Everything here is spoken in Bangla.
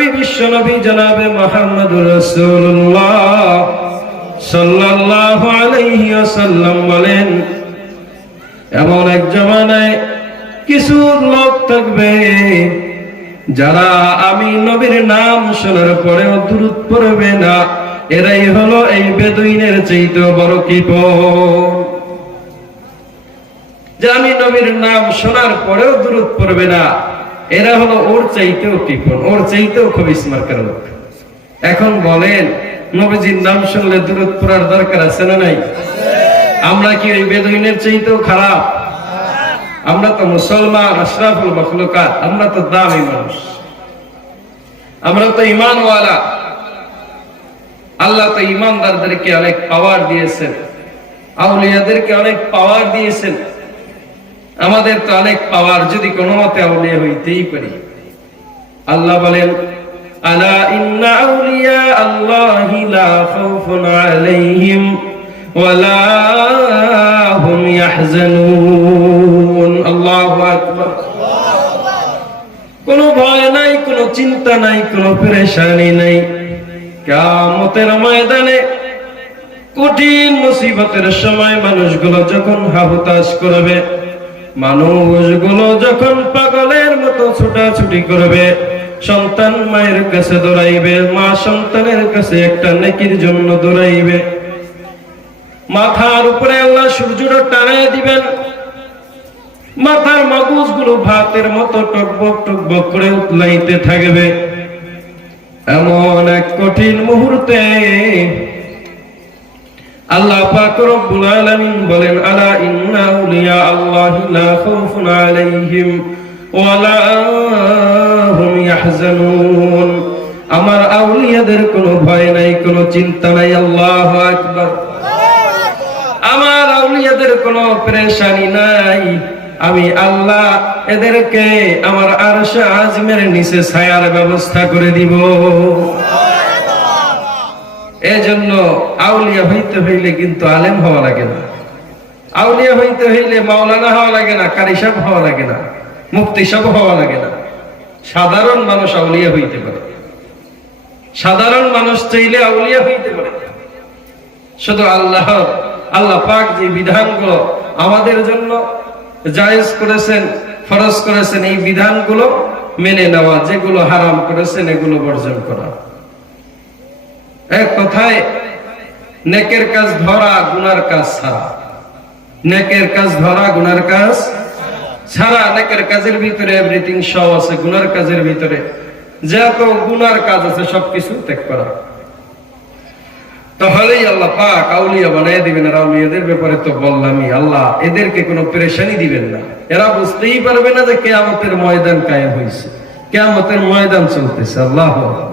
নবী বিশ্ব নবী জনাবে মুহাম্মদুর রাসূলুল্লাহ সাল্লাল্লাহু আলাইহি ওয়াসাল্লাম বলেন, এমন এক জামানায় কিছু লোক থাকবে যারা আমি নবীর নাম শোনার পরেও দুরূদ পড়বে না। এরাই হলো এই বেদুইনের চাইতে বড় কিপট, যে আমি নবীর নাম শোনার পরেও দুরূদ পড়বে না। এরা হলো ওর চাইতেও কিপট, ওর চাইতেও খুব স্মার্ট লোক। এখন বলেন, নবীজির নাম শুনলে দুরূদ পড়ার দরকার আছে না নাই? আমরা কি ওই বেদুইনের চাইতেও খারাপ? আমরা তো মুসলমান, আশরাফুল মাখলুকাত, আমরা তো দামি মানুষ, আমরা তো ঈমানওয়ালা। আল্লাহ তো ঈমানদারদেরকে অনেক পাওয়ার দিয়েছেন, আউলিয়াদেরকে অনেক পাওয়ার দিয়েছেন। আমাদের তো অনেক পাওয়ার, যদি কোনো মতে আউলিয়া হইতেই পারি। আল্লাহ বলেন, আলা ইন্না আউলিয়া আল্লাহি লা খাউফুন আলাইহিম ওয়ালা হুম ইয়াহজানুন। আল্লাহু আকবার। কোনো ভয় নাই, কোনো চিন্তা নাই, কোনো পেরেশানি নাই। কিয়ামতের ময়দানে কঠিন মুসিবতের সময় মানুষগুলো যখন হাহুতাশ করবে, মানুষগুলো যখন পাগলের মতো ছোটাছুটি করবে, সন্তান মায়ের কাছে দৌড়াইবে, মা সন্তানের কাছে একটা নেকির জন্য দৌড়াইবে, মাথার উপরে আল্লাহ সূর্যটা টানায় দিবেন, মাথার মগজগুলো ভাতের মতো টকবক টকবক করে উতলাইতে থাকবে। এমন এক কঠিন মুহূর্তে আল্লাহ পাক রব্বুল আলামিন বলেন, আলা ইন্না আউলিয়া আল্লাহি লা খাউফুন আলাইহিম ওয়ালা হুম ইয়াহজানুন। আমার আউলিয়াদের কোনো ভয় নাই, কোনো চিন্তা নাই। আল্লাহু আকবার। আমার আউলিয়াদের কোনো পেরেশানি নাই। আমি আল্লাহ এদেরকে আমার আরশে আযমের নিচে ছায়ার ব্যবস্থা করে দিব। এজন্য আউলিয়া হইতে হইলে কিন্তু আলেম হওয়া লাগে না, আউলিয়া হইতে হইলে মাওলানা হওয়া লাগে না, কারি সাহেব হওয়া লাগে না, মুফতি সাহেব হওয়া লাগে না। সাধারণ মানুষ আউলিয়া হইতে পারে, সাধারণ মানুষ চাইলে আউলিয়া হইতে পারে। শুধু আল্লাহ পাক যে বিধানগুলো আমাদের জন্য জায়েজ করেছেন, ফরজ করেছেন, এই বিধানগুলো মেনে নেওয়া, যেগুলো হারাম করেছেন এগুলো বর্জন করা। এক কথায় নেকের কাজ ধরা, গুনার কাজ ছাড়া। নেকের কাজ ধরা, গুনার কাজ ছাড়া। নেকের কাজের ভিতরে এভরিথিং সব আছে, গুনার কাজের ভিতরে যত গুনার কাজ আছে সবকিছু ত্যাগ করা। তাহলেই আল্লাহ পাক আউলিয়া বানায় দিবেন। আর আউলিয়াদের ব্যাপারে তো বললামই, আল্লাহ এদেরকে কোনো পেরেশানি দিবেন না। এরা বুঝতেই পারবে না যে কিয়ামতের ময়দান কায়েম হয়েছে, কিয়ামতের ময়দান চলতেছে। আল্লাহু আকবার।